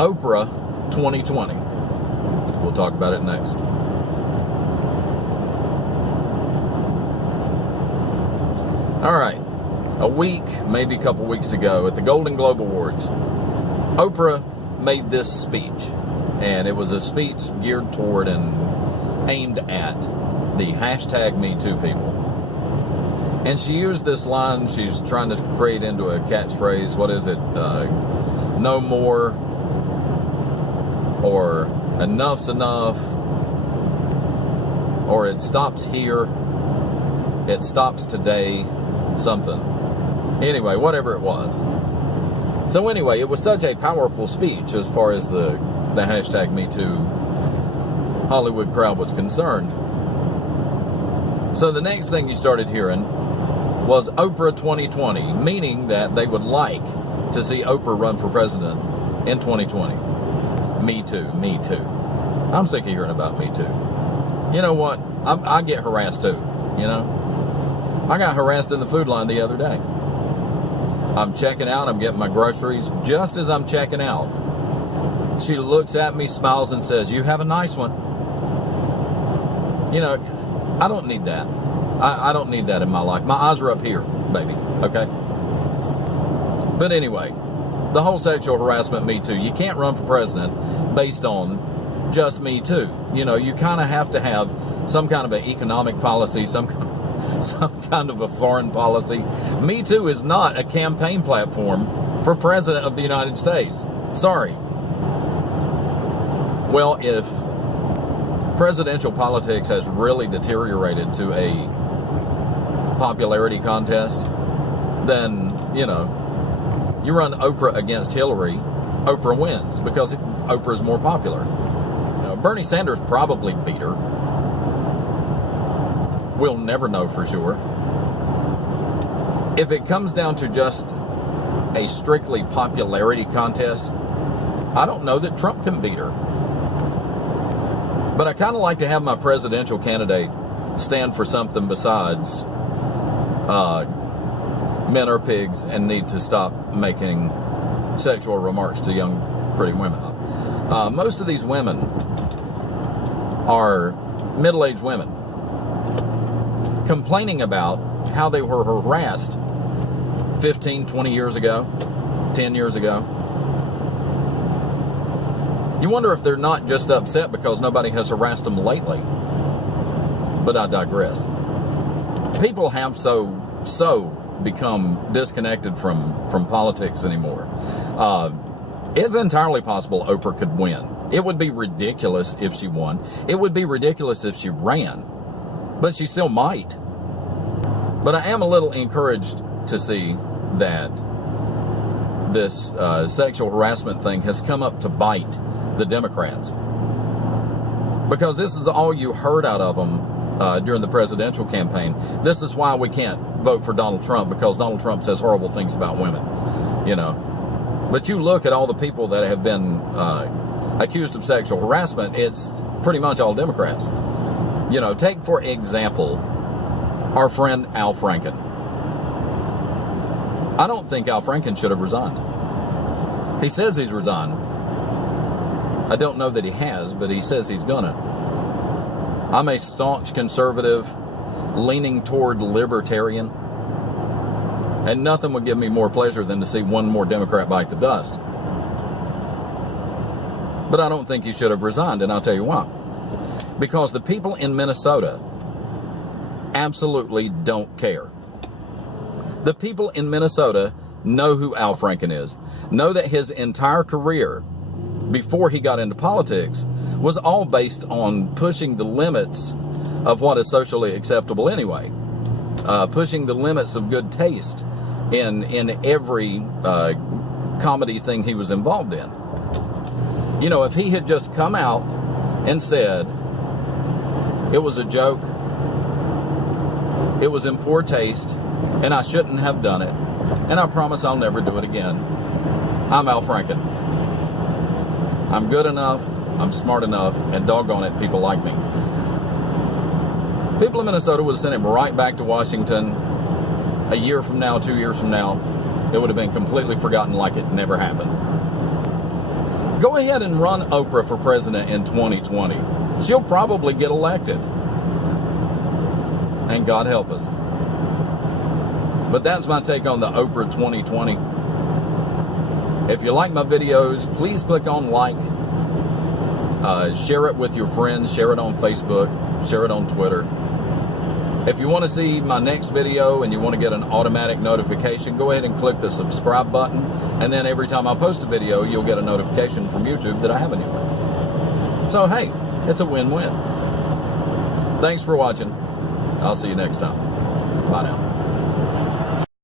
Oprah 2020. We'll talk about it next. All right. A week, maybe a couple weeks ago, at the Golden Globe Awards, Oprah made this speech. And it was a speech geared toward and aimed at the hashtag #MeToo people. And she used this line she's trying to create into a catchphrase. What is it? No more, or enough's enough, or it stops here, it stops today, something. Anyway, whatever it was. So anyway, it was such a powerful speech as far as the hashtag #MeToo Hollywood crowd was concerned. So the next thing you started hearing was Oprah 2020, meaning that they would like to see Oprah run for president in 2020. Me too, me too. I'm sick of hearing about Me Too. You know what? I get harassed too, you know? I got harassed in the food line the other day. I'm checking out, I'm getting my groceries. Just as I'm checking out, she looks at me, smiles, and says, "You have a nice one." You know, I don't need that. I don't need that in my life. My eyes are up here, baby, okay? But anyway, the whole sexual harassment Me Too, you can't run for president based on just Me Too. You know, you kind of have to have some kind of an economic policy, some kind of a foreign policy. Me Too is not a campaign platform for president of the United States. Sorry. Well, if presidential politics has really deteriorated to a popularity contest, then, you know, you run Oprah against Hillary, Oprah wins because Oprah is more popular. You know, Bernie Sanders probably beat her. We'll never know for sure. If it comes down to just a strictly popularity contest, I don't know that Trump can beat her. But I kind of like to have my presidential candidate stand for something besides men are pigs and need to stop making sexual remarks to young, pretty women. Most of these women are middle-aged women complaining about how they were harassed 15, 20 years ago, 10 years ago. You wonder if they're not just upset because nobody has harassed them lately. But I digress. People have so become disconnected from politics anymore. It's entirely possible Oprah could win. It would be ridiculous if she won. It would be ridiculous if she ran. But she still might. But I am a little encouraged to see that this sexual harassment thing has come up to bite the Democrats. Because this is all you heard out of them during the presidential campaign. This is why we can't vote for Donald Trump, because Donald Trump says horrible things about women, you know. But you look at all the people that have been accused of sexual harassment, it's pretty much all Democrats. You know, take for example our friend Al Franken. I don't think Al Franken should have resigned. He says he's resigned. I don't know that he has, but he says he's gonna. I'm a staunch conservative, leaning toward libertarian, and nothing would give me more pleasure than to see one more Democrat bite the dust. But I don't think he should have resigned, and I'll tell you why. Because the people in Minnesota absolutely don't care. The people in Minnesota know who Al Franken is, know that his entire career before he got into politics was all based on pushing the limits of what is socially acceptable anyway, pushing the limits of good taste in every comedy thing he was involved in. You know, if he had just come out and said it was a joke, it was in poor taste, and I shouldn't have done it, and I promise I'll never do it again, I'm Al Franken. I'm good enough, I'm smart enough, and doggone it, people like me. People in Minnesota would have sent him right back to Washington a year from now, 2 years from now. It would have been completely forgotten like it never happened. Go ahead and run Oprah for president in 2020. She'll probably get elected. And God help us. But that's my take on the Oprah 2020. If you like my videos, please click on like. Share it with your friends. Share it on Facebook. Share it on Twitter. If you want to see my next video and you want to get an automatic notification, go ahead and click the subscribe button. And then every time I post a video, you'll get a notification from YouTube that I have a new one. So, hey, it's a win-win. Thanks for watching. I'll see you next time. Bye now.